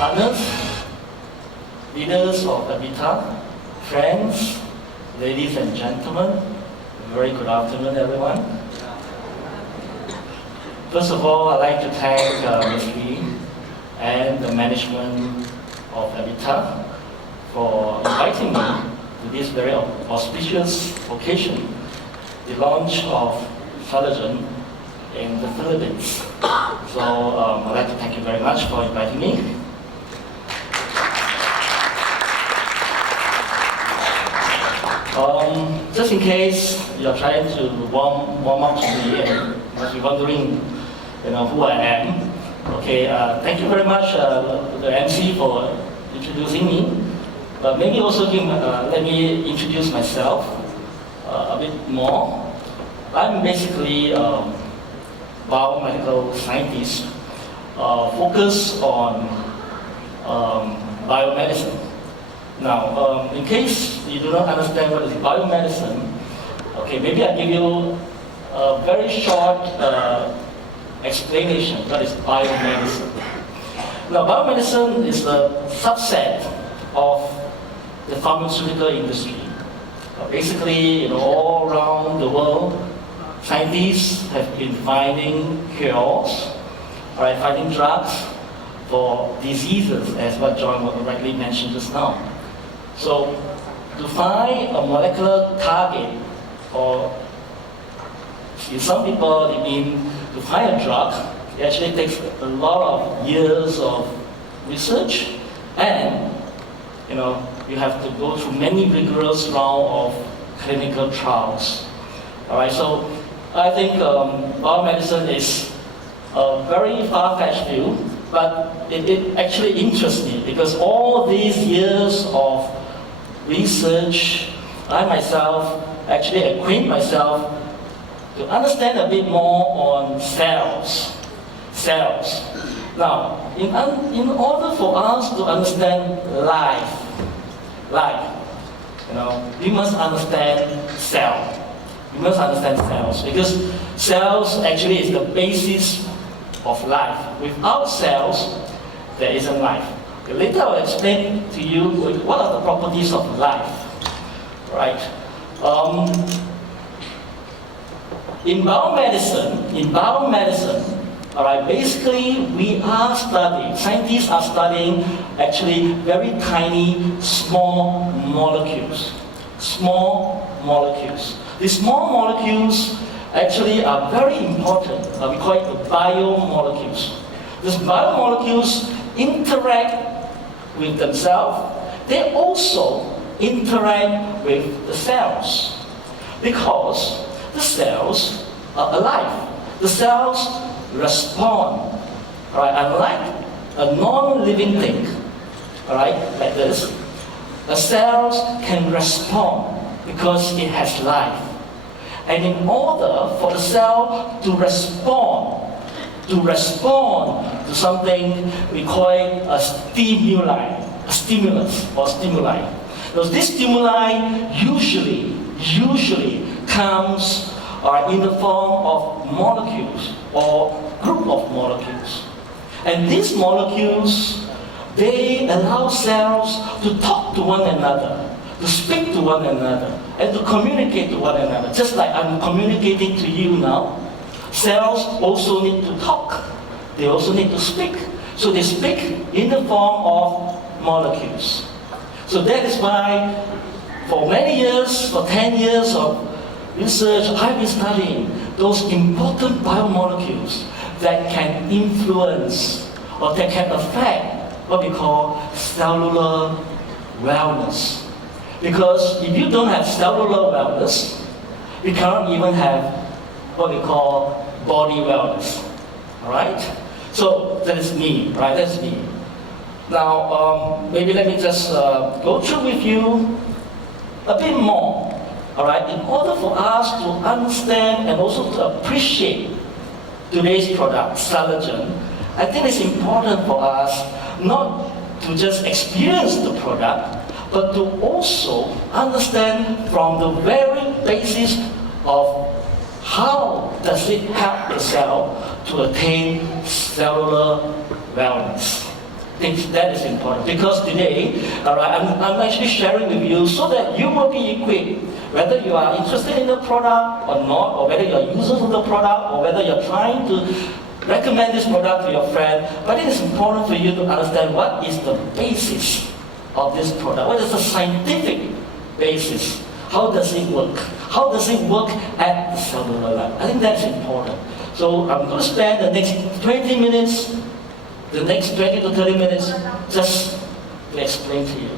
partners, leaders of Habitat, friends, ladies and gentlemen, very good afternoon, everyone. First of all, I'd like to thank Ms. Lee and the management of Habitat for inviting me to this very auspicious occasion, the launch of Celergen in the Philippines. So I'd like to thank you very much for inviting me. Just in case you're trying to warm up to me and must be wondering, who I am. Okay, thank you very much the MC for introducing me. But maybe also let me introduce myself a bit more. I'm basically a biomedical scientist focused on biomedicine. Now, in case you do not understand what is biomedicine, okay, maybe I'll give you a very short explanation what is biomedicine. Now, biomedicine is a subset of the pharmaceutical industry. Basically, all around the world, scientists have been finding cures, finding drugs for diseases, as what John rightly mentioned just now. So, to find a molecular target, or in some people, they mean to find a drug, it actually takes a lot of years of research, and you have to go through many rigorous rounds of clinical trials. Alright, so I think biomedicine is a very far-fetched view, but it actually interests me because all these years of research, I myself actually acquaint myself to understand a bit more on cells. Now, in order for us to understand life, we must understand cell. We must understand cells because cells actually is the basis of life. Without cells, there isn't life. Okay, later I'll explain to you what are the properties of life. Right? In biomedicine, basically we are studying, scientists are studying actually very tiny, small molecules. These small molecules actually are very important. We call it the biomolecules. These biomolecules interact with themselves. They also interact with the cells because the cells are alive. The cells respond. Unlike a non-living thing, like this, the cells can respond because it has life. And in order for the cell to respond to something, we call it a stimulus. Because this stimuli usually comes in the form of molecules or group of molecules. And these molecules, they allow cells to talk to one another, to speak to one another, and to communicate to one another. Just like I'm communicating to you now, cells also need to talk. They also need to speak. So they speak in the form of molecules. So that is why for many years, for 10 years of research, I've been studying those important biomolecules that can influence or that can affect what we call cellular wellness. Because if you don't have cellular wellness, we cannot even have what we call body wellness. Alright? So that is me, right? That's me. Now, maybe let me just go through with you a bit more. Alright? In order for us to understand and also to appreciate today's product, Celergen, I think it's important for us not to just experience the product, but to also understand from the very basis of how does it help the cell to attain cellular wellness. think that is important because today, all right, I'm actually sharing with you so that you will be equipped, whether you are interested in the product or not, or whether you are users of the product, or whether you're trying to recommend this product to your friend. But it is important for you to understand what is the basis of this product. What is the scientific basis? How does it work? How does it work at the cellular level? I think that's important. So I'm going to spend the next 20 minutes, the next 20 to 30 minutes, just to explain to you.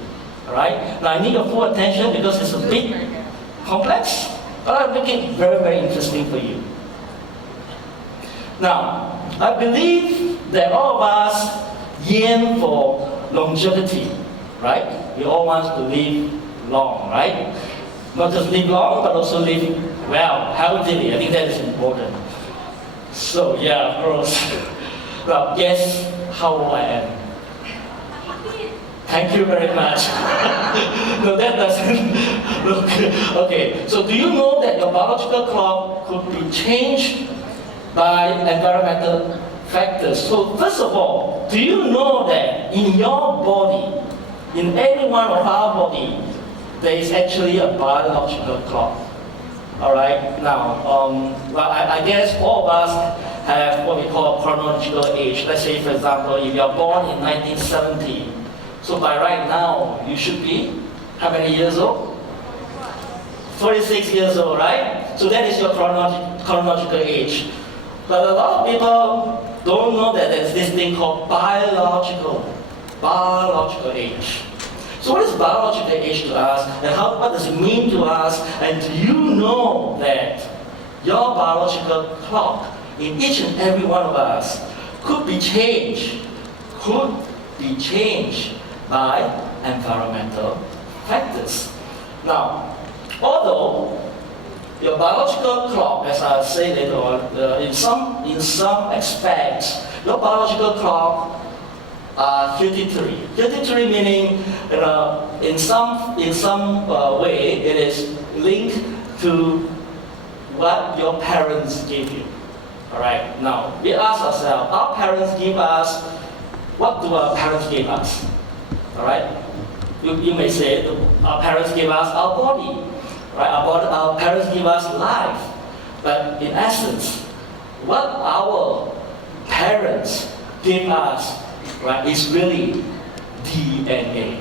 Alright? Now I need your full attention because it's a bit complex, but I'll make it very, very interesting for you. Now, I believe that all of us yearn for longevity, right? We all want to live long, right? Not just live long, but also live well, healthily. I think that is important. So, yeah, of course. Well, guess how old I am? Thank you very much. No, that doesn't look okay. So, do you know that your biological clock could be changed by environmental factors? So, first of all, do you know that in your body, in every one of our body, there is actually a biological clock? All right. Now, well, I guess all of us have what we call chronological age. Let's say, for example, if you are born in 1970, so by right now you should be how many years old? 46 years old, right? So that is your chronological age. But a lot of people don't know that there's this thing called biological age. So what is biological age to us, and what does it mean to us? And do you know that your biological clock in each and every one of us could be changed by environmental factors? Now, although your biological clock, as I'll say later on, in some aspects, your biological clock are 33. 33 meaning, in some way, it is linked to what your parents gave you. All right. Now we ask ourselves: our parents give us, what do our parents give us? All right. You may say our parents give us our body. Right? Our parents give us life. But in essence, what our parents give us, right, is really DNA.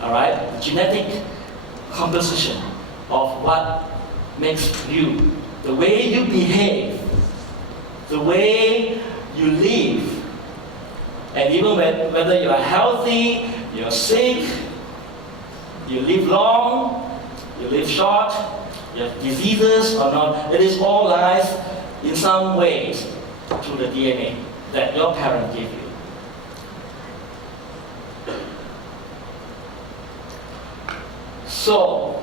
All right? The genetic composition of what makes you, the way you behave, the way you live, and even whether you are healthy, you're sick, you live long, you live short, you have diseases or not, it is all lies in some ways to the DNA that your parent gave you. So,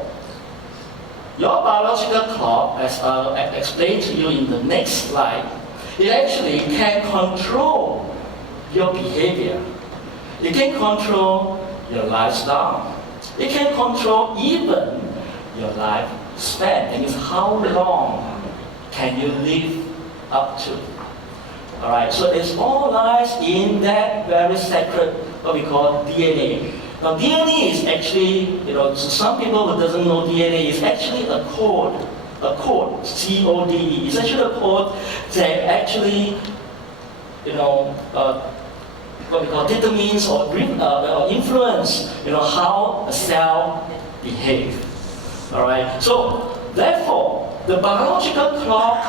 your biological clock, as I'll explain to you in the next slide, it actually can control your behavior. It can control your lifestyle. It can control even your lifespan. That means how long can you live up to. All right, so it's all lies in that very sacred, what we call DNA. Now DNA is actually, to some people who doesn't know DNA, is actually a code, C-O-D-E. It's actually a code that actually, what we call determines or influence, how a cell behaves. All right. So therefore, the biological clock,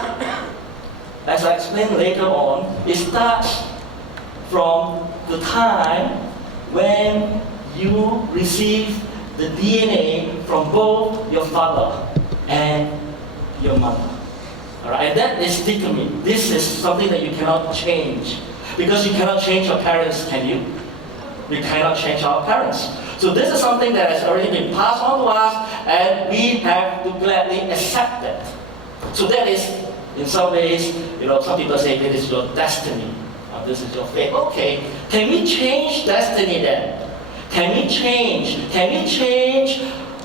as I explain later on, it starts from the time when you receive the DNA from both your father and your mother. All right. And that is determined. This is something that you cannot change. Because you cannot change your parents, can you? We cannot change our parents. So this is something that has already been passed on to us, and we have to gladly accept that. So that is, in some ways, some people say that is your destiny, or this is your fate. Okay, can we change destiny then? Can we change,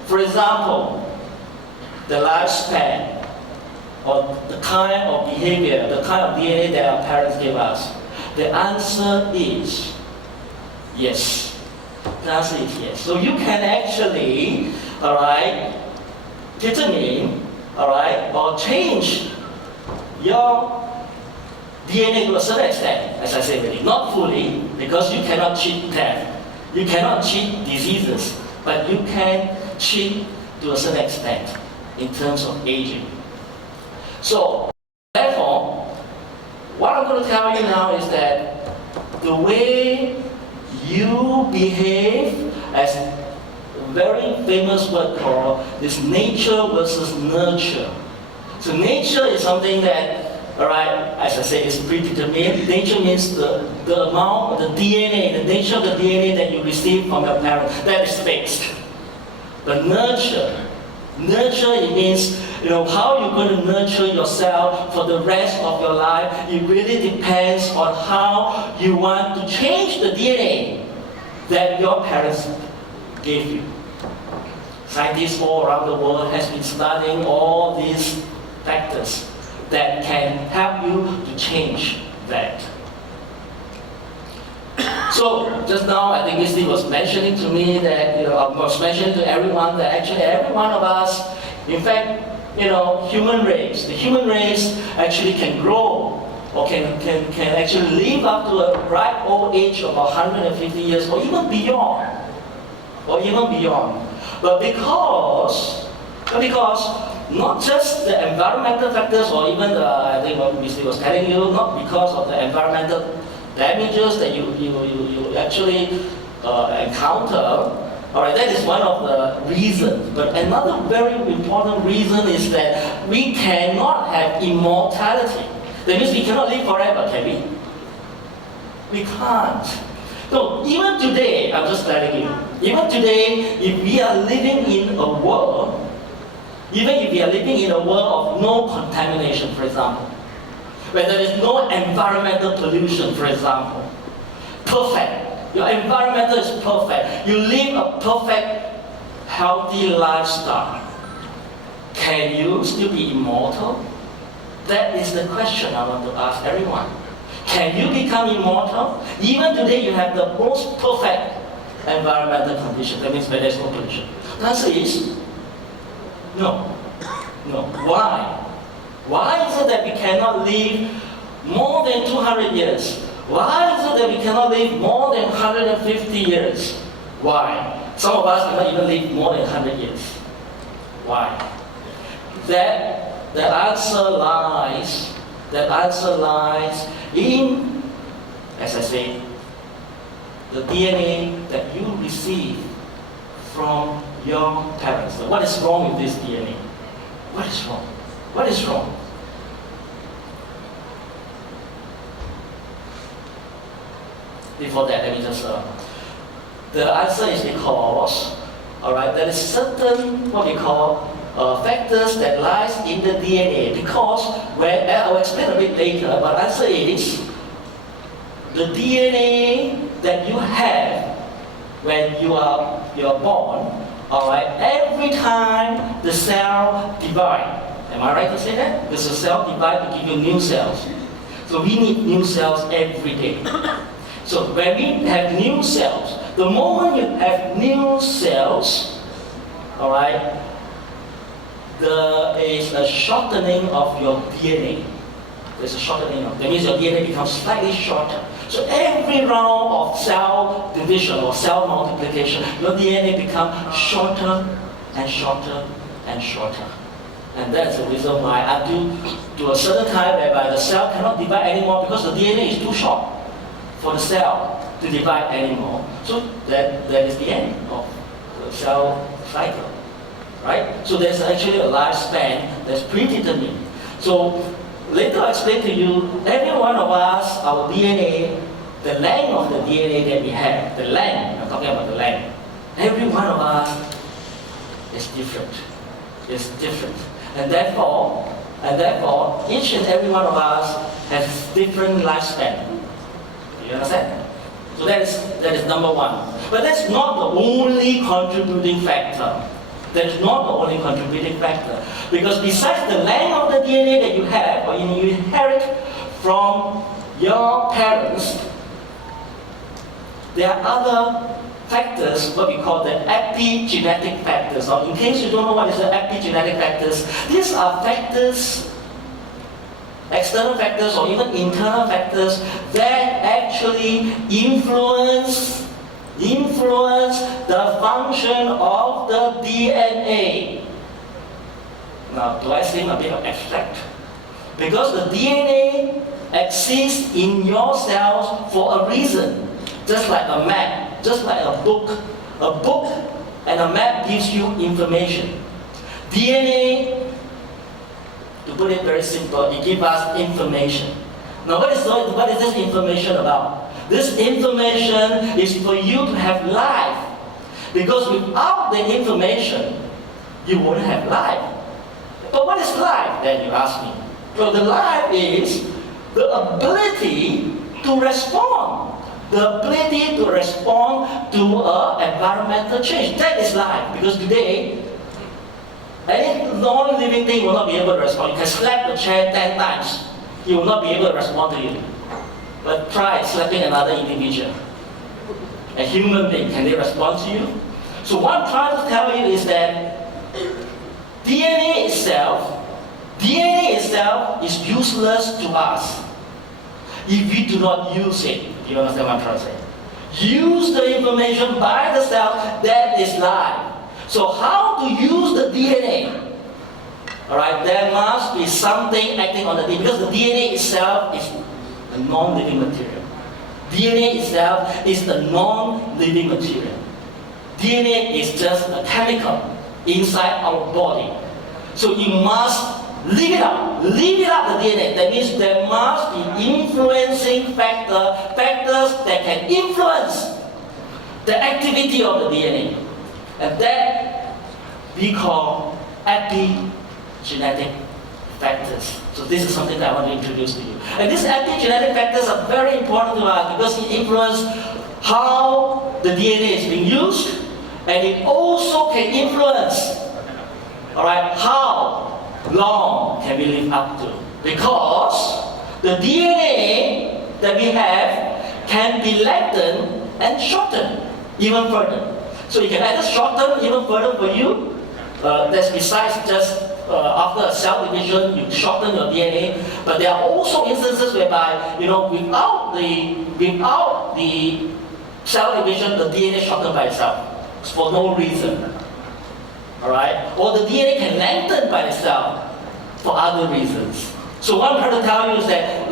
for example, the lifespan, or the kind of behavior, the kind of DNA that our parents give us? The answer is Yes. The answer is yes. So you can actually, determine, or change your DNA to a certain extent, as I said already. Not fully, because you cannot cheat death. You cannot cheat diseases, but you can cheat to a certain extent in terms of aging. So, therefore, what I'm going to tell you now is that the way you behave, as a very famous word called, is nature versus nurture. So nature is something that, as I said, is predetermined. Nature means the amount, the DNA, the nature of the DNA that you receive from your parents, that is fixed. But nurture it means, how you're going to nurture yourself for the rest of your life. It really depends on how you want to change the DNA that your parents gave you. Scientists all around the world has been studying all these factors that can help you to change that. So just now, I think Misty was mentioning to me that, I was mentioning to everyone that actually every one of us, in fact, the human race actually can grow or can actually live up to a ripe old age of 150 years or even beyond. But because not just the environmental factors or even I think what Misty was telling you, not because of the environmental damages that you actually encounter. That is one of the reasons. But another very important reason is that we cannot have immortality. That means we cannot live forever, can we? We can't. So even today, I'm just telling you, even today, if we are living in a world of no contamination, for example, where there is no environmental pollution, for example, perfect. Your environment is perfect. You live a perfect, healthy lifestyle. Can you still be immortal? That is the question I want to ask everyone. Can you become immortal? Even today you have the most perfect environmental condition. That means where there's no pollution. The answer is no. Why? Why is it that we cannot live more than 200 years? Why is it that we cannot live more than 150 years? Why? Some of us cannot even live more than 100 years. Why? That answer lies in, as I say, the DNA that you receive from your parents. So what is wrong with this DNA? What is wrong? What is wrong? Before that, let me just, the answer is because, there is certain, what we call, factors that lies in the DNA. Because, I will explain a bit later, but the answer is, the DNA that you have when you are born, every time the cell divides. Am I right to say that? Because the cell divides to give you new cells. So we need new cells every day. So when we have new cells, the moment you have new cells, there is a shortening of your DNA. There's a shortening that means your DNA becomes slightly shorter. So every round of cell division or cell multiplication, your DNA becomes shorter and shorter and shorter. And that's the reason why until to a certain time whereby the cell cannot divide anymore because the DNA is too short for the cell to divide anymore. So that is the end of the cell cycle. Right? So there's actually a lifespan that's predetermined. So later I'll explain to you, every one of us, our DNA, the length of the DNA that we have, the length, I'm talking about the length, every one of us is different. It's different. And therefore, each and every one of us has different lifespan. You understand? So that is number one. But that's not the only contributing factor. That's not the only contributing factor. Because besides the length of the DNA that you have, or you inherit from your parents, there are other factors, what we call the epigenetic factors. Now, in case you don't know what is the epigenetic factors, these are factors, external factors or even internal factors that actually influence the function of the DNA. Now, do I seem a bit abstract? Because the DNA exists in your cells for a reason, just like a map, just like a book. A book and a map gives you information. DNA, to put it very simple, it gives us information. Now, what is this information about? This information is for you to have life. Because without the information, you wouldn't have life. But what is life, then you ask me? Well, the life is the ability to respond. The ability to respond to an environmental change. That is life. Because today, any non-living thing will not be able to respond. You can slap the chair 10 times. It will not be able to respond to you. But try slapping another individual. A human being, can they respond to you? So what I'm trying to tell you is that DNA itself is useless to us if we do not use it. You understand what I'm trying to say? Use the information by the cell, that is life. So how to use the DNA? Alright, there must be something acting on the DNA, because the DNA itself is a non-living material. DNA itself is a non-living material. DNA is just a chemical inside our body. So you must leave it out the DNA. That means there must be influencing factors that can influence the activity of the DNA. And that we call epigenetic factors. So this is something that I want to introduce to you. And these epigenetic factors are very important to us because it influences how the DNA is being used, and it also can influence, how long can we live up to. Because the DNA that we have can be lengthened and shortened even further. So you can either shorten even further for you, that's besides just after a cell division, you shorten your DNA. But there are also instances whereby, without the cell division, the DNA shortened by itself for no reason. Alright? Or the DNA can lengthen by itself for other reasons. So what I'm trying to tell you is that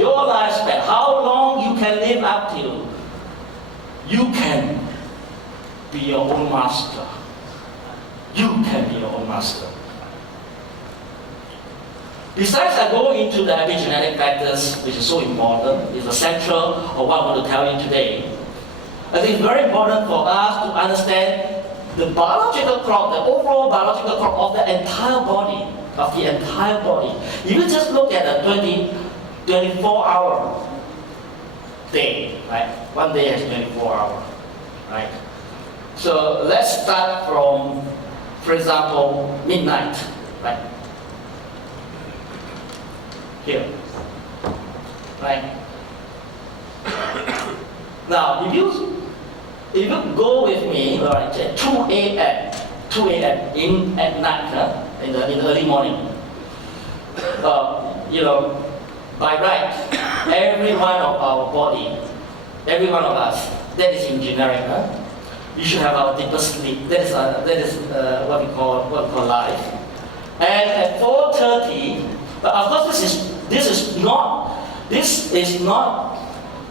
your lifespan, how long you can live up to, you can be your own master. You can be your own master. Besides, I go into the epigenetic factors, which is so important, is the central of what I want to tell you today. I think it's very important for us to understand the biological clock, the overall biological clock of the entire body. If you just look at a 24-hour day, right? One day has 24 hours, right? So let's start from, for example, midnight, right? Here, right? Now, if you go with me, all right, at 2 a.m. at night, in the early morning, by right, every one of our body, every one of us, that is engineering, we should have our deepest sleep. That is what we call life. And at 4:30, but of course this is not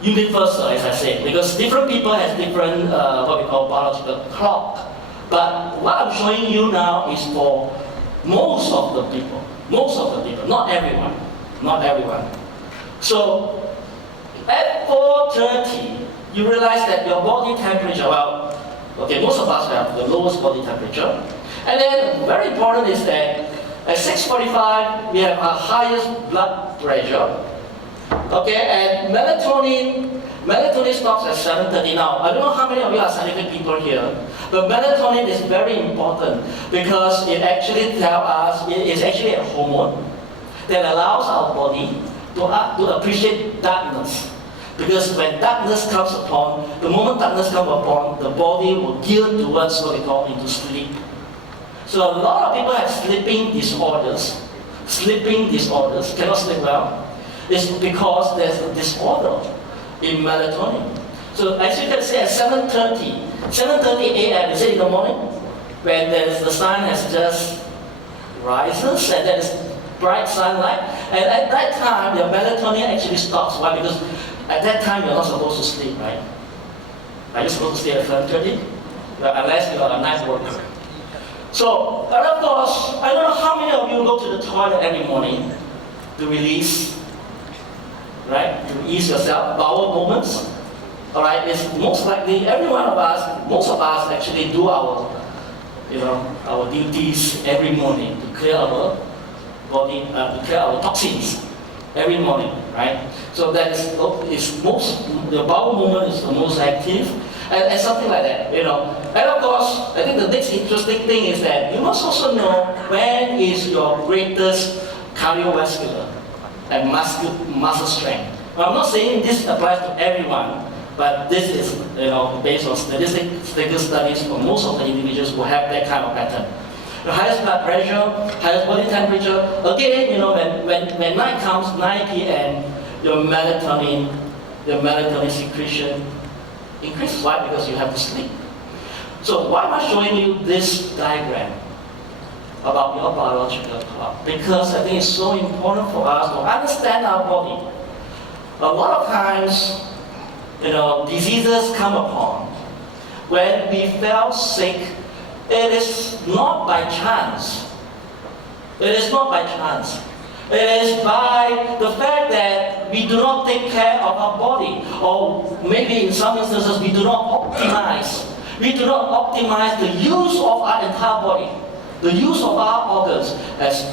universal, as I said, because different people have different what we call biological clock. But what I'm showing you now is for most of the people, not everyone. So at 4:30, you realize that your body temperature, most of us have the lowest body temperature. And then very important is that at 6:45, we have our highest blood pressure. And melatonin stops at 7:30. Now, I don't know how many of you are scientific people here, but melatonin is very important because it actually tells us, it is actually a hormone that allows our body to appreciate darkness. Because when darkness comes upon, the moment darkness comes upon, the body will gear towards what we call into sleep. So a lot of people have sleeping disorders, cannot sleep well. It's because there's a disorder in melatonin. So as you can see at 7:30 a.m., is it in the morning? When the sun has just rises and there's bright sunlight. And at that time, your melatonin actually stops. Why? Because at that time, you're not supposed to sleep, right? Are you supposed to sleep at 7:30? Well, unless you are a night worker. So, and of course, I don't know how many of you go to the toilet every morning to release, right? To ease yourself, bowel movements. Alright, it's most likely every one of us, most of us actually do our duties every morning to clear our body, to clear our toxins every morning, right? So that is the bowel movement is the most active, and something like that, And of course, I think the next interesting thing is that you must also know when is your greatest cardiovascular and muscle strength. Now, I'm not saying this applies to everyone, but this is based on statistical studies for most of the individuals who have that kind of pattern. The highest blood pressure, highest body temperature. Again, when night comes, 9 p.m., your melatonin secretion increases. Why? Because you have to sleep. So why am I showing you this diagram about your biological clock? Because I think it's so important for us to understand our body. A lot of times, diseases come upon. When we fell sick, it is not by chance. It is not by chance. It is by the fact that we do not take care of our body, or maybe in some instances we do not optimize. We do not optimize the use of our entire body, the use of our organs, as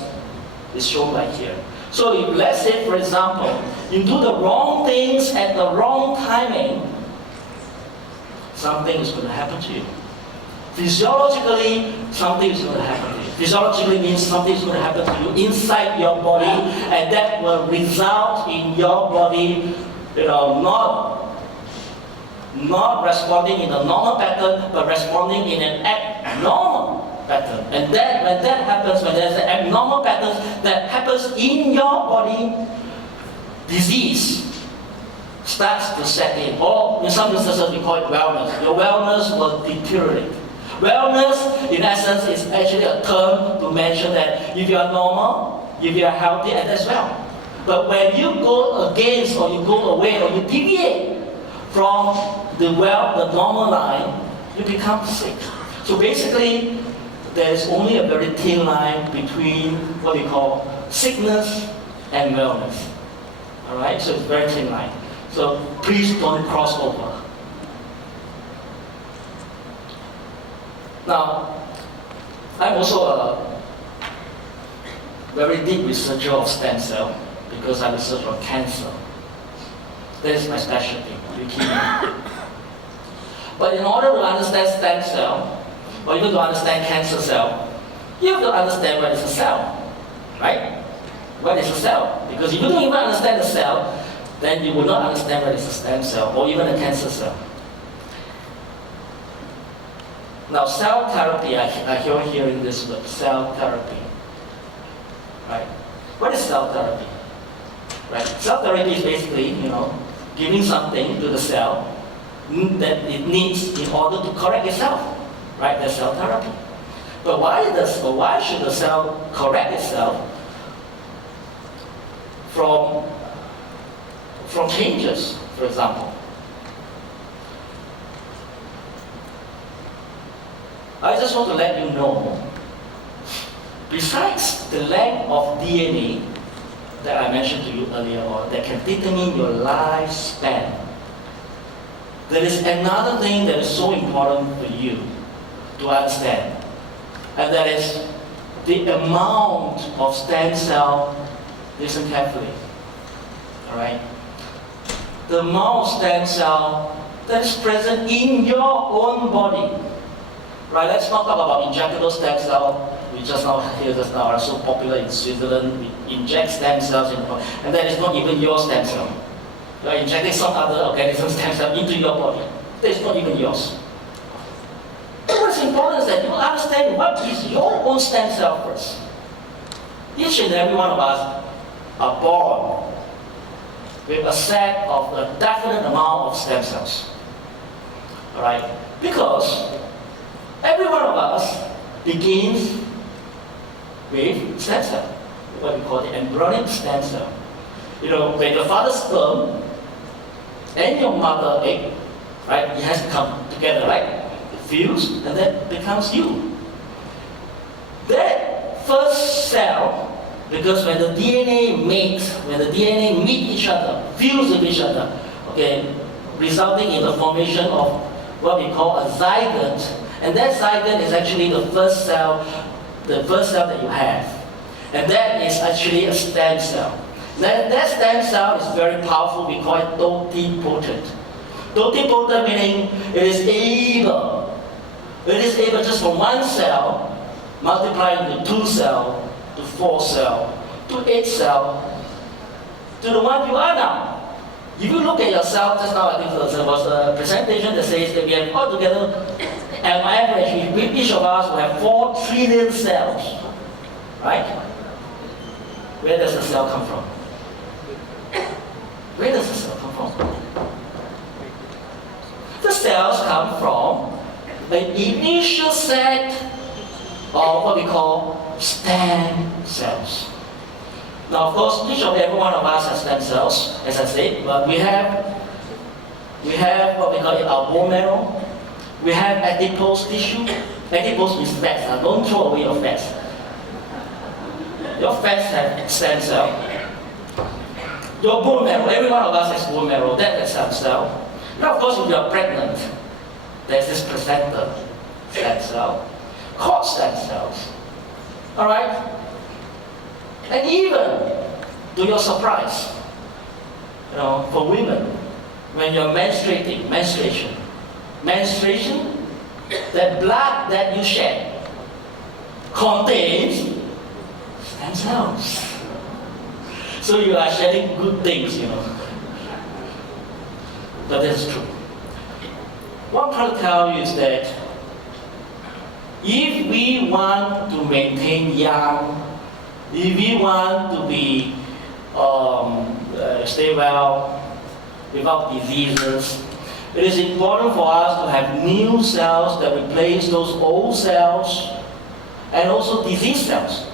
is shown right here. So if, let's say, for example, you do the wrong things at the wrong timing, something is going to happen to you. Physiologically, something is going to happen to you. Physiologically means something is going to happen to you inside your body, and that will result in your body, not responding in a normal pattern, but responding in an abnormal pattern. And when that happens, when there's an abnormal pattern that happens in your body, disease starts to set in. Or in some instances, we call it wellness. Your wellness will deteriorate. Wellness, in essence, is actually a term to mention that if you are normal, if you are healthy, and as well. But when you go against, or you go away, or you deviate from the normal line, you become sick. So basically, there is only a very thin line between what we call sickness and wellness. Alright, so it's a very thin line. So please don't cross over. Now, I'm also a very deep researcher of stem cell because I research on cancer. That is my specialty, leukemia. But in order to understand stem cell, or even to understand cancer cell, you have to understand what is a cell, right? What is a cell? Because if you don't even understand the cell, then you will not understand what is a stem cell, or even a cancer cell. Now, cell therapy, I hear hearing this word, cell therapy. Right? What is cell therapy? Right? Cell therapy is basically, giving something to the cell that it needs in order to correct itself. Right? That's cell therapy. But why should the cell correct itself from changes, for example? I just want to let you know, besides the length of DNA that I mentioned to you earlier, or that can determine your lifespan, there is another thing that is so important for you to understand, and that is the amount of stem cell. Listen carefully. Alright? The amount of stem cell that is present in your own body. Right, let's not talk about injectable stem cells. We just now are so popular in Switzerland. We inject stem cells in the body, and that is not even your stem cell. You are injecting some other organism's stem cell into your body. That is not even yours. What's important is that you understand what is your own stem cell first. Each and every one of us are born with a set of a definite amount of stem cells. Alright? Because every one of us begins with stem cell, what we call the embryonic stem cell. You know, when your father's sperm and your mother egg, right, it has to come together, right? It fuse and then becomes you. That first cell, because when the DNA mates, when the DNA meet each other, fuse with each other, okay, resulting in the formation of what we call a zygote, and that zygote is actually the first cell that you have. And that is actually a stem cell. That stem cell is very powerful. We call it totipotent. Totipotent meaning it is able just from one cell, multiply into 2 cell, to 4 cell, to 8 cell, to the one you are now. If you look at yourself, just now I think there was a presentation that says that we have altogether, on average, each of us will have 4 trillion cells. Right? Where does the cell come from? Where does the cell come from? The cells come from an initial set of what we call stem cells. Now, of course, each of every one of us has stem cells, as I said, but we have what we call our bone marrow. We have adipose tissue. Adipose means fats. Don't throw away your fats. Your fats have stem cell. Your bone marrow, every one of us has bone marrow, that is stem cell. Now, of course, if you are pregnant, there's this placenta stem cell, cord stem cells. Alright? And even, to your surprise, you know, for women, when you're menstruating, menstruation, that blood that you shed contains stem cells. So you are shedding good things, you know. But that's true. What I'm trying to tell you is that if we want to maintain young, if we want to be stay well without diseases, it is important for us to have new cells that replace those old cells and also disease cells.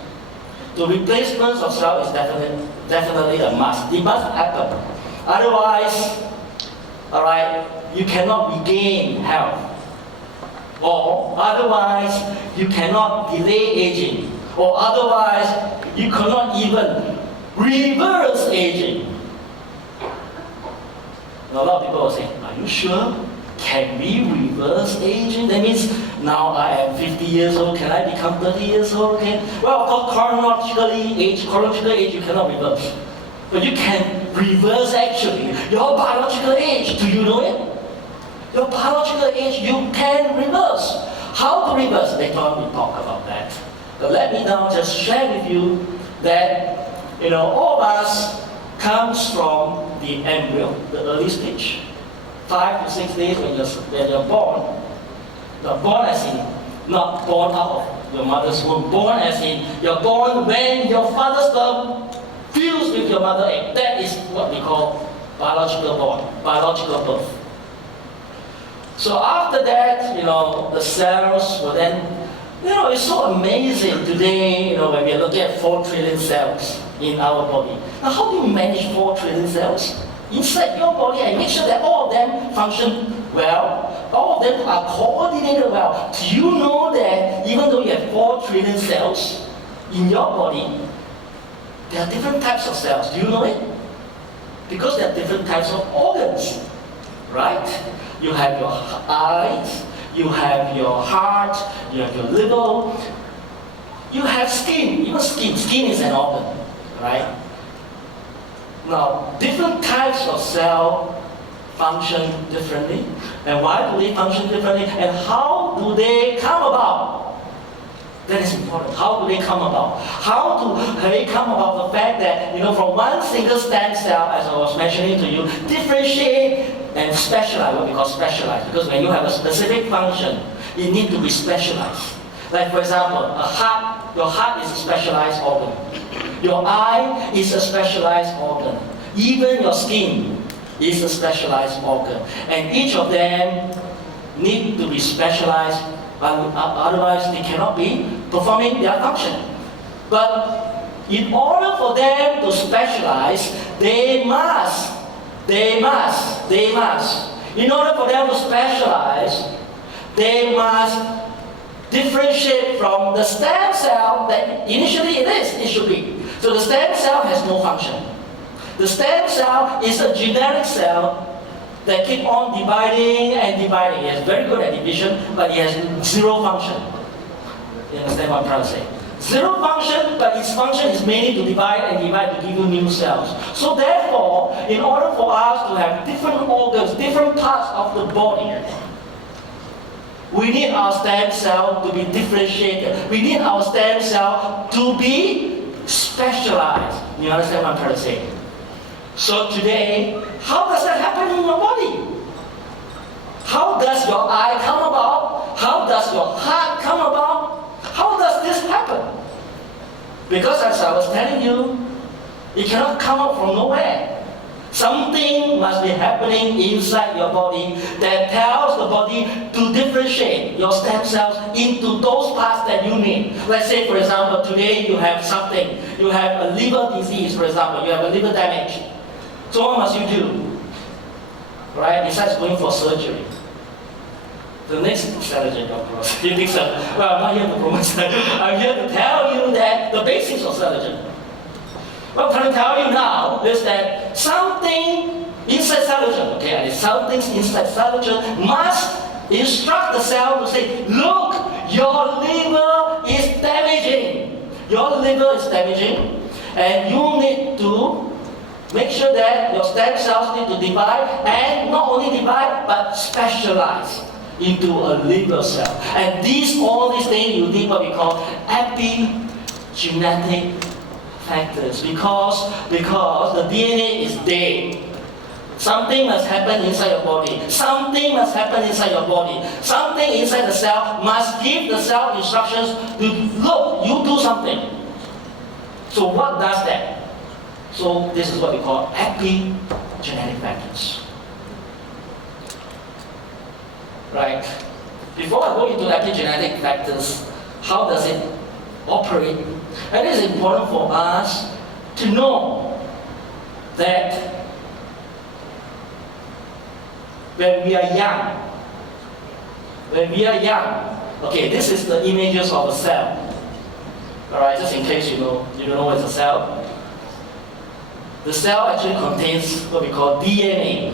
The replacement of cells is definitely a must. It must happen. Otherwise, alright, you cannot regain health. Or otherwise, you cannot delay aging. Or otherwise, you cannot even reverse aging. Now, a lot of people will say, are you sure? Can we reverse aging? That means now I am 50 years old, can I become 30 years old again? Well, of course, chronological age you cannot reverse. But you can reverse actually your biological age. Do you know it? Your biological age you can reverse. How to reverse? Later on we talk about that. But let me now just share with you that, you know, all of us comes from the embryo, the early stage. 5 to 6 days when you're born. Not born as in, not born out of your mother's womb. Born as in, you're born when your father's sperm fused with your mother egg. That is what we call biological birth. So after that, you know, the cells will then, you know, it's so amazing today, you know, when we are looking at 4 trillion cells in our body. Now, how do you manage 4 trillion cells inside your body and make sure that all of them function well, all of them are coordinated well? Do you know that even though you have 4 trillion cells in your body, there are different types of cells? Do you know it? Because there are different types of organs, right? You have your eyes, you have your heart, you have your liver, you have skin, even skin. Skin is an organ, right? Now, different types of cell function differently. And why do they function differently? And how do they come about? That is important. How do they come about? How do they come about the fact that, from one single stem cell, as I was mentioning to you, differentiate and specialize, what we call specialized. Because when you have a specific function, it needs to be specialized. Like for example, your heart is a specialized organ. Your eye is a specialized organ. Even your skin is a specialized organ. And each of them need to be specialized, otherwise they cannot be performing their function. But in order for them to specialize, they must. In order for them to specialize, they must differentiate from the stem cell that initially it should be. So the stem cell has no function. The stem cell is a generic cell that keep on dividing and dividing. It is very good at division, but it has zero function. You understand what I'm trying to say? Zero function, but its function is mainly to divide and divide to give you new cells. So therefore, in order for us to have different organs, different parts of the body, we need our stem cell to be differentiated. We need our stem cell to be specialized. You understand what I'm trying to say? So today, how does that happen in your body? How does your eye come about? How does your heart come about? How does this happen? Because as I was telling you, it cannot come out from nowhere. Something must be happening inside your body that tells the body to differentiate your stem cells into those parts that you need. Let's say, for example, today you have something. You have a liver disease, for example. You have a liver damage. So what must you do? Right? Besides going for surgery. The next Celergen, of course. You think so? Well, I'm not here to promote Celergen. I'm here to tell you that the basics of Celergen. What I'm trying to tell you now is that something inside Celergen, okay, and something inside Celergen must instruct the cell to say, look, your liver is damaging. Your liver is damaging, and you need to make sure that your stem cells need to divide, and not only divide, but specialize into a liver cell. And all these things you need what we call epigenetic factors, because the DNA is dead. Something must happen inside your body. Something must happen inside your body. Something inside the cell must give the cell instructions to look, you do something. So what does that? So this is what we call epigenetic factors. Right? Before I go into epigenetic factors, how does it operate? And it is important for us to know that when we are young, okay, this is the images of a cell. Alright, just in case you don't know what's a cell. The cell actually contains what we call DNA.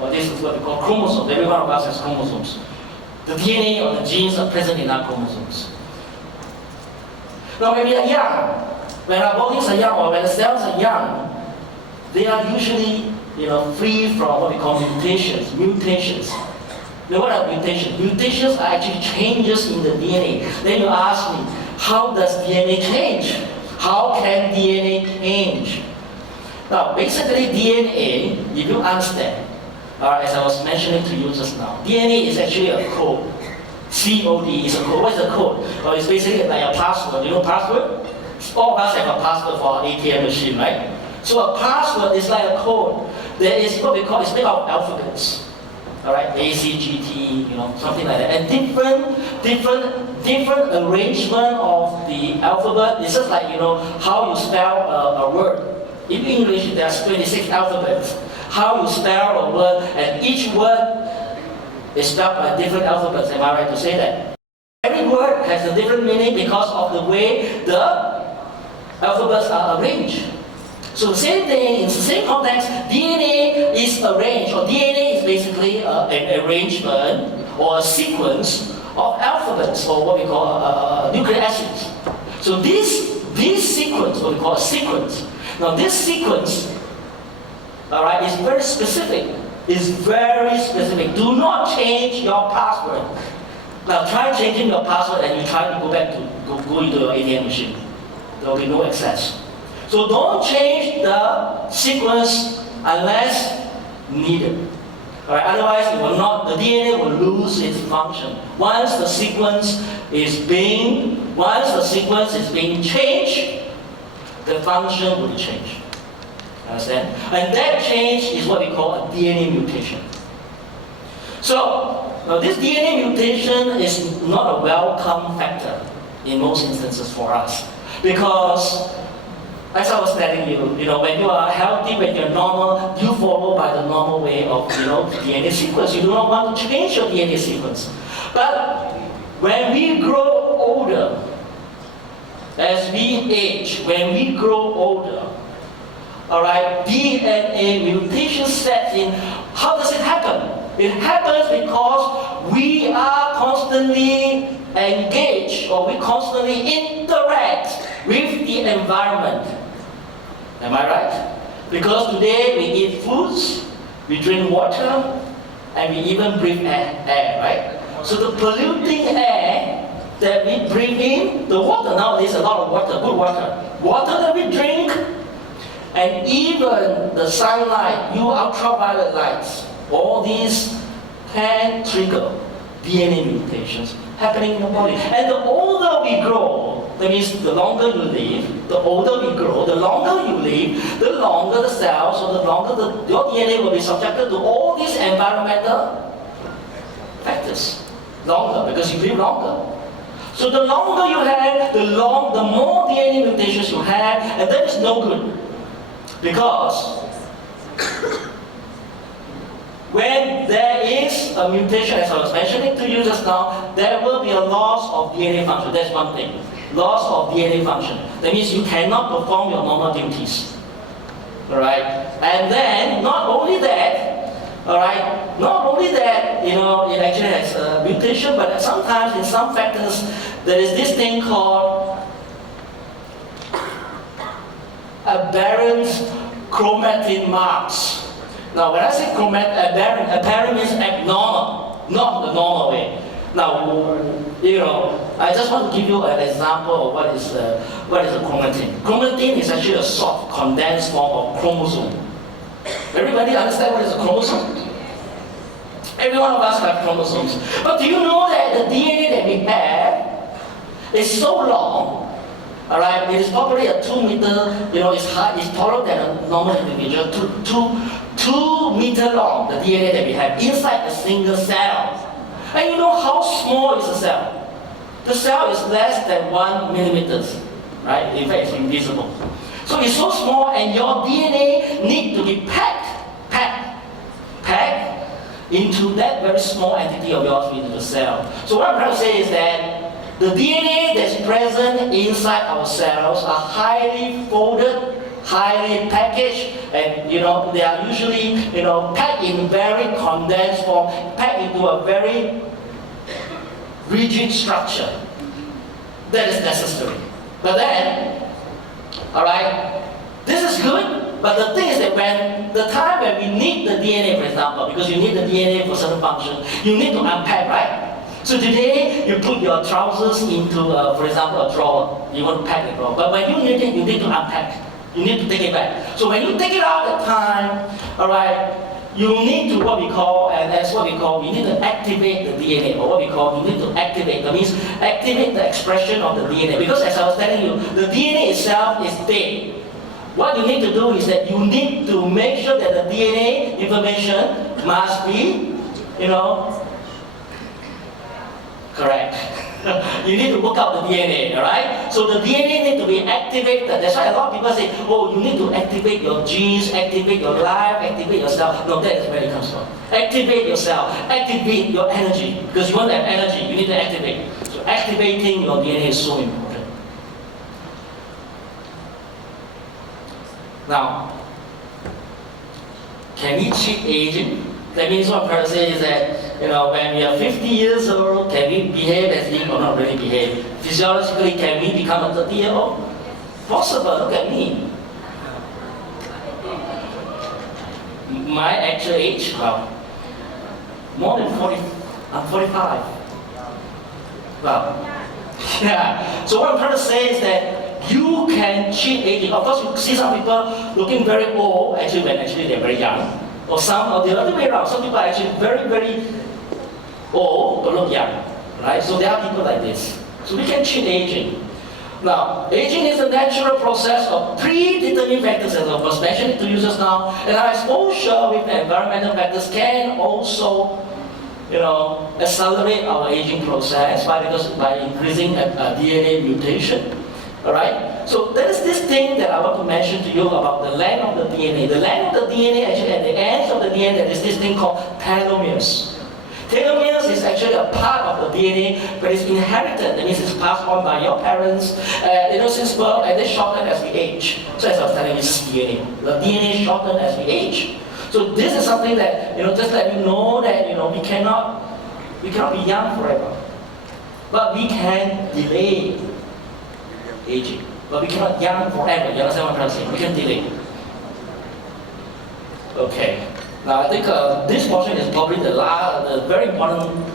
Or this is what we call chromosomes. Every one of us has chromosomes. The DNA or the genes are present in our chromosomes. Now when we are young, when our bodies are young or when the cells are young, they are usually free from what we call mutations. Now what are mutations? Mutations are actually changes in the DNA. Then you ask me, how does DNA change? How can DNA change? Now basically DNA, if you understand, as I was mentioning to you just now, DNA is actually a code. COD is a code. What is a code? Well, it's basically like a password. You know password? All of us have a password for our ATM machine, right? So a password is like a code. There is what we call, it's made of alphabets. Alright, A, C, G, T, something like that. And different arrangement of the alphabet. It's just like, how you spell a word. In English, there's 26 alphabets. How you spell a word, and each word is spelled by different alphabets. Am I right to say that? Every word has a different meaning because of the way the alphabets are arranged. So the same thing, in the same context, DNA is arranged, or DNA is basically an arrangement or a sequence of alphabets, or what we call nucleic acids. So this sequence, what we call a sequence. Now this sequence, alright, is very specific. Is very specific. Do not change your password. Now try changing your password and you try to go go into your ATM machine. There will be no access. So don't change the sequence unless needed. Alright, otherwise the DNA will lose its function. Once the sequence is being changed, the function will change. Understand? And that change is what we call a DNA mutation. So this DNA mutation is not a welcome factor in most instances for us, because as I was telling you, when you are healthy, when you're normal, you follow by the normal way of, DNA sequence. You do not want to change your DNA sequence. But when we grow older, as we age, when we grow older, alright, DNA mutation sets in. How does it happen? It happens because we are constantly engaged, or we constantly interact with the environment. Am I right? Because today we eat foods, we drink water, and we even breathe air, right? So the polluting air that we breathe in, the water nowadays, a lot of water, good water that we drink, and even the sunlight, ultraviolet lights, all these can trigger DNA mutations happening in the body. And the older we grow, that means the longer you live, the older we grow, the longer you live, the longer the cells, or the longer your DNA will be subjected to all these environmental factors. Longer, because you live longer. So the longer you have, the more DNA mutations you have, and that is no good. Because when there is a mutation, as I was mentioning to you just now, there will be a loss of DNA function. That's one thing. Loss of DNA function. That means you cannot perform your normal duties. Alright? And then, not only that, it actually has a mutation, but sometimes in some factors, there is this thing called aberrant chromatin marks. Now, when I say aberrant means abnormal, not the normal way. Now, I just want to give you an example of what is a chromatin. Chromatin is actually a soft, condensed form of chromosome. Everybody understand what is a chromosome? Every one of us have chromosomes. But do you know that the DNA that we have is so long? Alright, it is probably a 2 meter, it's taller than a normal individual, 2 meter long, the DNA that we have inside a single cell. And you know how small is a cell? The cell is less than 1 millimeter, right? In fact, it's invisible. So it's so small, and your DNA needs to be packed into that very small entity of yours into the cell. So what I'm trying to say is that the DNA that's present inside our cells are highly folded, highly packaged, and they are usually packed in very condensed form, packed into a very rigid structure that is necessary. But then, alright, this is good, but the thing is that when the time when we need the DNA, for example, because you need the DNA for certain function, you need to unpack, right? So today, you put your trousers into, for example, a drawer. You want to pack the drawer. But when you need it, you need to unpack. You need to take it back. So when you take it out at time, alright, you need to what we call, and that's what we call, you need to activate the DNA, or what we call, you need to activate. That means activate the expression of the DNA. Because as I was telling you, the DNA itself is dead. What you need to do is that you need to make sure that the DNA information must be, correct. You need to look up the DNA, alright? So the DNA needs to be activated. That's why a lot of people say, oh, you need to activate your genes, activate your life, activate yourself. No, that is where it comes from. Activate yourself, activate your energy. Because you want to have energy, you need to activate. So activating your DNA is so important. Now, can we cheat aging? That means what I'm trying to say is that, when we are 50 years old, can we behave as if or not really behave? Physiologically, can we become a 30-year-old? Possible, look at me. My actual age, well, more than 40, I'm 45. Well, Yeah. So what I'm trying to say is that you can cheat aging. Of course, you see some people looking very old actually when actually they're very young. Or the other way around. Some people are actually very, very old but look young. Right? So there are people like this. So we can cheat aging. Now, aging is a natural process of predetermined factors, as I was mentioning to you just now, and our exposure with the environmental factors can also, accelerate our aging process by increasing DNA mutation. All right. So there is this thing that I want to mention to you about the length of the DNA. The length of the DNA, actually, at the ends of the DNA, there is this thing called telomeres. Telomeres is actually a part of the DNA, but it's inherited. That means it's passed on by your parents, since birth, and they shorten as we age. So as I was telling you, this is DNA. The DNA shorten as we age. So this is something that, just let you know that, we cannot be young forever. But we can delay aging. But we cannot young forever. You understand what I'm trying to say? We can delay. Okay. Now I think this portion is probably the very important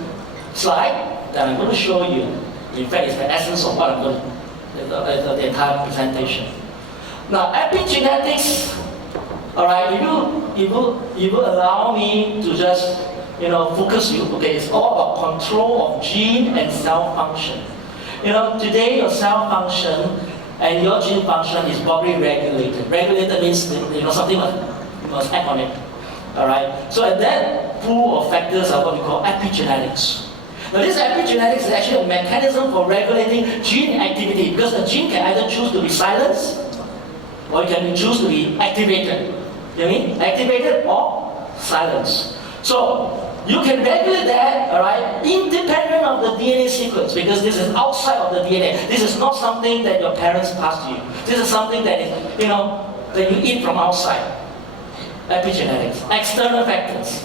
slide that I'm going to show you. In fact, it's the essence of what I'm going to, the entire presentation. Now epigenetics, alright, if you allow me to just focus you, okay, it's all about control of gene and cell function. Today your cell function and your gene function is probably regulated. Regulated means something must act on it. Alright, so at that pool of factors are what we call epigenetics. Now this epigenetics is actually a mechanism for regulating gene activity because the gene can either choose to be silenced or it can choose to be activated. You mean activated or silenced. So you can regulate that, alright, independent of the DNA sequence because this is outside of the DNA. This is not something that your parents passed to you. This is something that is, that you eat from outside. Epigenetics, external factors.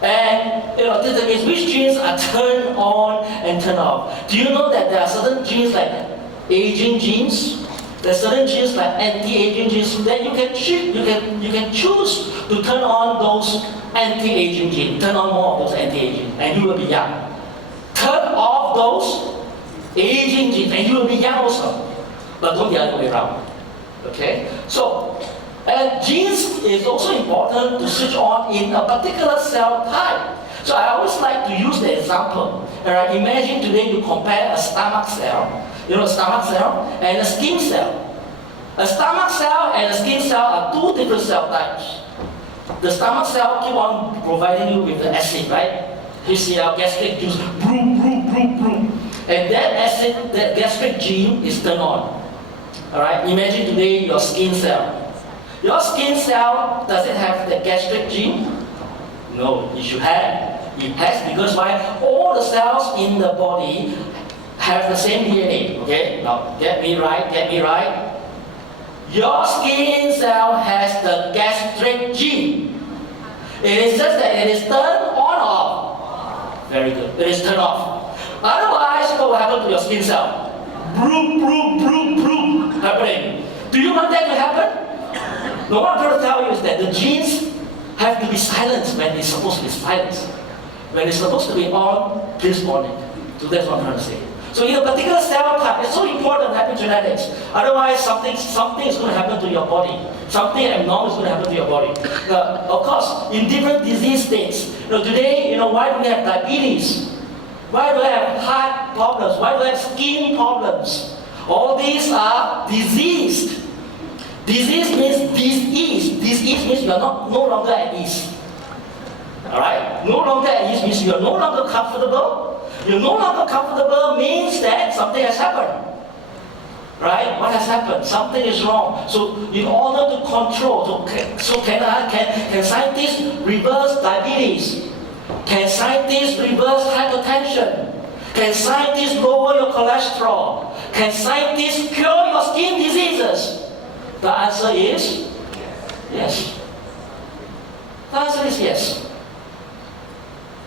And this means which genes are turned on and turned off. Do you know that there are certain genes like aging genes? There are certain genes like anti-aging genes that you can choose to turn on those anti-aging genes. Turn on more of those anti-aging, and you will be young. Turn off those aging genes, and you will be young also. But don't the other way around. Okay? So. And genes is also important to switch on in a particular cell type. So I always like to use the example. Alright, imagine today you compare a stomach cell, a stomach cell and a skin cell. A stomach cell and a skin cell are two different cell types. The stomach cell keep on providing you with the acid, right? HCl, gastric juice, brew. And that acid, that gastric gene is turned on. Alright, imagine today your skin cell. Your skin cell, does it have the gastric gene? No, it should have. It has because why? All the cells in the body have the same DNA. Okay? Now, get me right. Your skin cell has the gastric gene. It is just that it is turned on or off. Very good. It is turned off. Otherwise, what will happen to your skin cell? Brew, happening. Do you want that to happen? No, what I'm trying to tell you is that the genes have to be silenced when they're supposed to be silenced. When they're supposed to be on, please on it. So that's what I'm trying to say. So in a particular cell type, it's so important epigenetics. Otherwise, something is going to happen to your body. Something abnormal is going to happen to your body. Now, of course, in different disease states. Today, why do we have diabetes? Why do we have heart problems? Why do we have skin problems? All these are diseased. Disease means disease. Disease means you are no longer at ease. Alright? No longer at ease means you are no longer comfortable. You're no longer comfortable means that something has happened. Right? What has happened? Something is wrong. So in order to control, can scientists reverse diabetes? Can scientists reverse hypertension? Can scientists lower your cholesterol? Can scientists cure your skin diseases? The answer is yes. The answer is yes.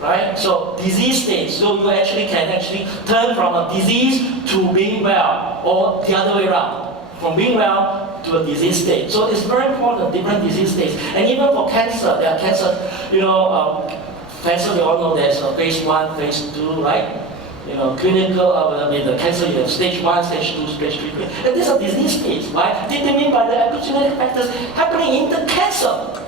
Right? So disease states. So you can turn from a disease to being well, or the other way around, from being well to a disease state. So it's very important, different disease states. And even for cancer, there are cancer. Cancer we all know there's a phase 1, phase 2, right? clinical, the cancer, you have stage 1, stage 2, stage 3. And these are disease states, right? Determined by the epigenetic factors happening in the cancer.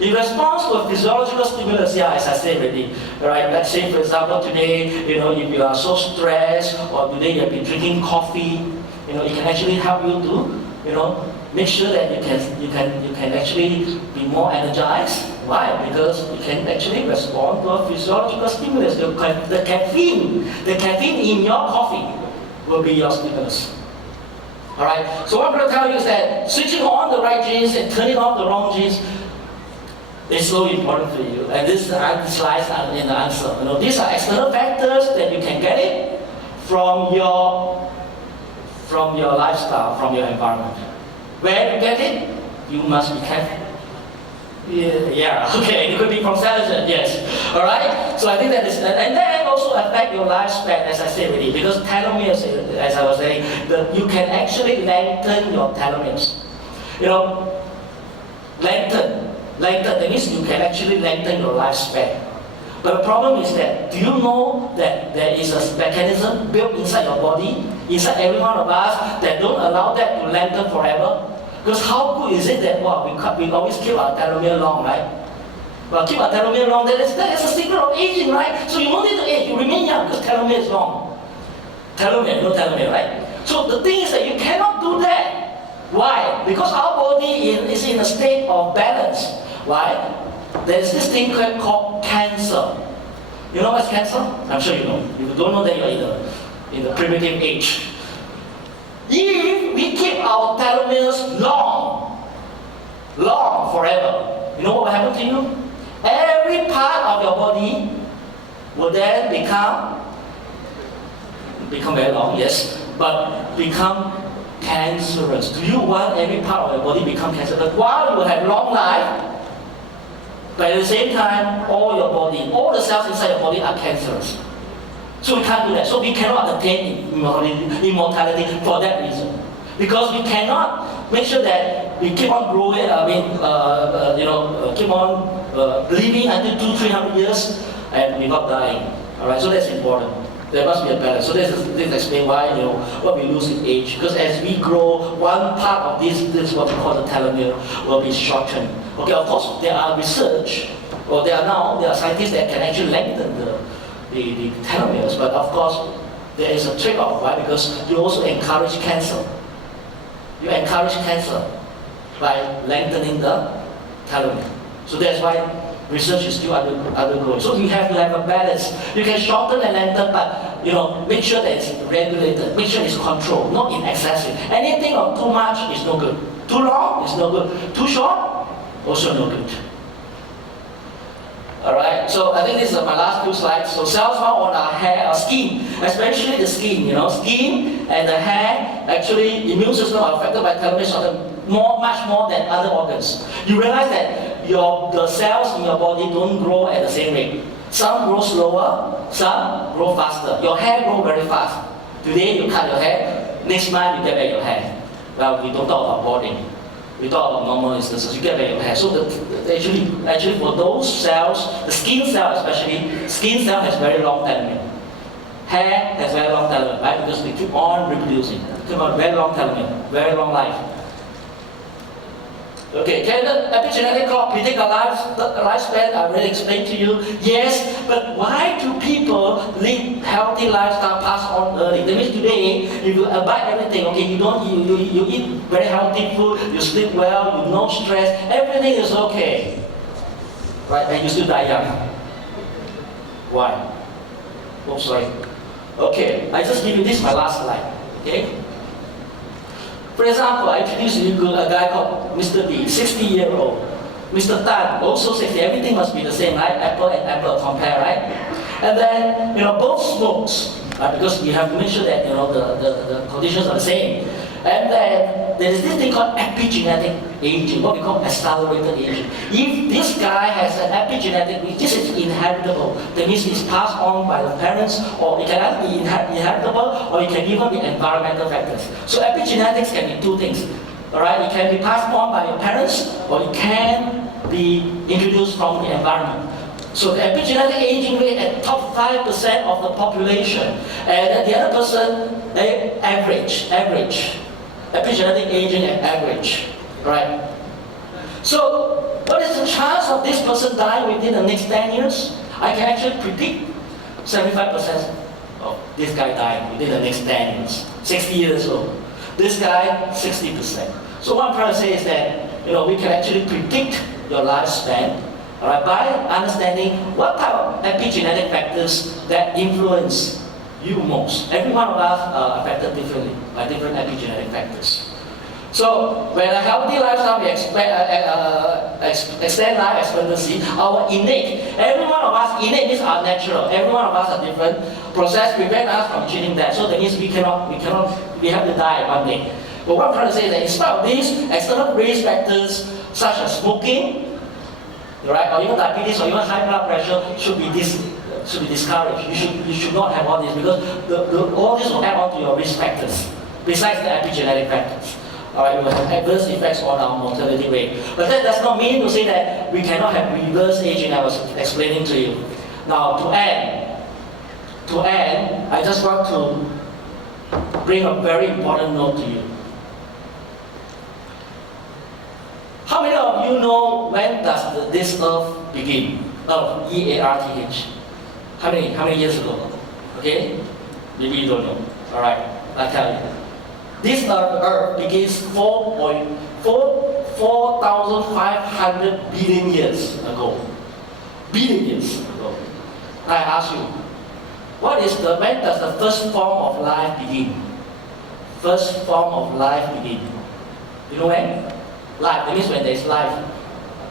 In response to a physiological stimulus, as I said already, right? Let's say, for example, today, if you are so stressed, or today you have been drinking coffee, it can actually help you to, make sure that you can actually be more energized. Why? Because you can actually respond to a physiological stimulus. The caffeine in your coffee will be your stimulus. All right. So what I'm going to tell you is that switching on the right genes and turning off the wrong genes is so important for you. And this slides are in the answer. These are external factors that you can get it from your lifestyle, from your environment. Where you get it, you must be careful. Okay, it could be from Celergen, yes. All right. So I think that is, and that also affect your lifespan, as I said already, because telomeres, as I was saying, you can actually lengthen your telomeres. Lengthen. That means you can actually lengthen your lifespan. But the problem is that, do you know that there is a mechanism built inside your body, inside every one of us, that don't allow that to lengthen forever? Because how good is it that we always keep our telomere long, right? Well, keep our telomere long, that is a secret of aging, right? So you don't need to age, you remain young because telomere is long. Telomere, right? So the thing is that you cannot do that. Why? Because our body is in a state of balance. Why? There's this thing called cancer. You know what's cancer? I'm sure you know. If you don't know, then you're in the primitive age. If we keep our telomeres long forever, you know what will happen to you? Every part of your body will then become very long, yes, but become cancerous. Do you want every part of your body become cancerous? While you will have long life, but at the same time, all the cells inside your body are cancerous. So we can't do that. So we cannot attain immortality for that reason. Because we cannot make sure that we keep on growing, keep on living until 200-300 years and we're not dying. Alright, so that's important. There must be a balance. So this explains why, what we lose in age. Because as we grow, one part of this what we call the telomere, will be shortened. Okay, of course, there are research, or there are scientists that can actually lengthen the telomeres, but of course, there is a trade-off, right? Because you also encourage cancer. You encourage cancer by lengthening the telomere. So that's why research is still undergoing. So you have to have a balance. You can shorten and lengthen, but make sure that it's regulated. Make sure it's controlled, not in excessive. Anything of too much is no good. Too long is no good. Too short, also no good. Alright, so I think this is my last two slides. So cells found on our hair, our skin, especially the skin, skin and the hair, actually immune system are affected by telomeres much more than other organs. You realize that the cells in your body don't grow at the same rate. Some grow slower, some grow faster. Your hair grows very fast. Today you cut your hair, next month you get back your hair. Well, we don't talk about balding. We talk about normal instances, you get back your hair. So actually for those cells, the skin cell especially, skin cell has very long telomere. Hair has very long telomere, right? Because we keep on reproducing. Keep on very long telomere, very long life. Okay, can the epigenetic clock predict the lifespan? I already explained to you. Yes, but why do people live healthy lifestyle pass on early? That means today, if you abide everything, okay, you eat very healthy food, you sleep well, you no stress, everything is okay. Right, and you still die young. Why? Oops, sorry. Okay, I just give you this, my last slide. Okay? For example, I introduced you to a guy called Mr. B, 60-year-old. Mr. Tan, also 60. Everything must be the same, right? Apple and apple compare, right? And then, both smokes, right? Because we have to make sure that, the conditions are the same. And then there is this thing called epigenetic aging, what we call accelerated aging. If this guy has an epigenetic, this is inheritable. That means it's passed on by the parents, or it can either be inheritable, or it can even be environmental factors. So epigenetics can be two things. Alright, it can be passed on by your parents, or it can be introduced from the environment. So the epigenetic aging rate at top 5% of the population, and the other person, they average. Epigenetic aging at average, right? So what is the chance of this person dying within the next 10 years? I can actually predict 75% of this guy dying within the next 10 years, 60 years old. This guy, 60%. So what I'm trying to say is that, we can actually predict your lifespan, all right, by understanding what type of epigenetic factors that influence you most. Every one of us are affected differently by different epigenetic factors. So when a healthy lifestyle, we extend life expectancy, our innate, every one of us, innate means our natural, every one of us are different, process prevent us from achieving that. So that means we have to die one day. But what I'm trying to say is that in spite of these external risk factors, such as smoking, right, or even diabetes, or even high blood pressure, should be discouraged. You should not have all this, because all this will add on to your risk factors, besides the epigenetic factors. Alright, it will have adverse effects on our mortality rate. But that does not mean to say that we cannot have reverse aging, I was explaining to you. Now, to end, I just want to bring a very important note to you. How many of you know when does this earth begin? Earth, E-A-R-T-H. How many years ago? Okay? Maybe you don't know. Alright, I'll tell you. This earth begins 4,500 billion years ago. Billion years ago. I ask you, when does the first form of life begin? First form of life begin. You know when? Life, that means when there is life.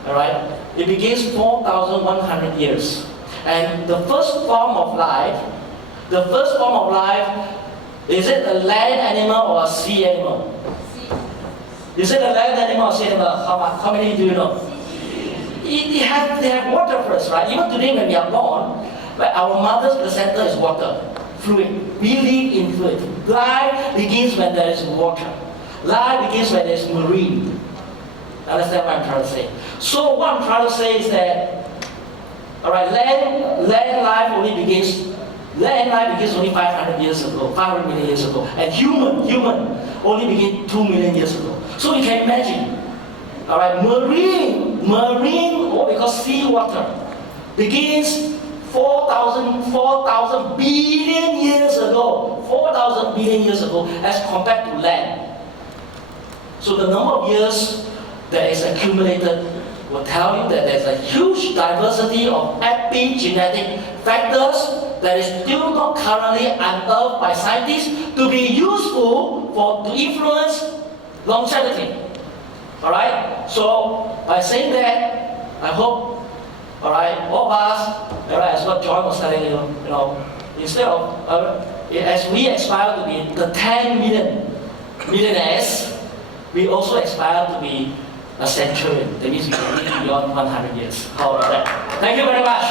Alright? It begins 4,100 years. And the first form of life, is it a land animal or a sea animal? Is it a land animal or sea animal? How many do you know? They have water first, right? Even today when we are born, our mother's placenta is water, fluid. We live in fluid. Life begins when there is water. Life begins when there is marine. Understand what I'm trying to say? So what I'm trying to say is that, alright, land life begins only 500 years ago, 500 million years ago. And human only began 2 million years ago. So you can imagine, alright, marine, what we call seawater, begins 4,000 billion years ago. 4,000 billion years ago as compared to land. So the number of years that is accumulated will tell you that there's a huge diversity of epigenetic factors that is still not currently unearthed by scientists to be useful to influence longevity. Alright? So by saying that, I hope, alright, all of us, alright, as what John was telling you, instead of, as we aspire to be the 10 millionaires, we also aspire to be a centurion. That means we can live beyond 100 years. How about that? Thank you very much.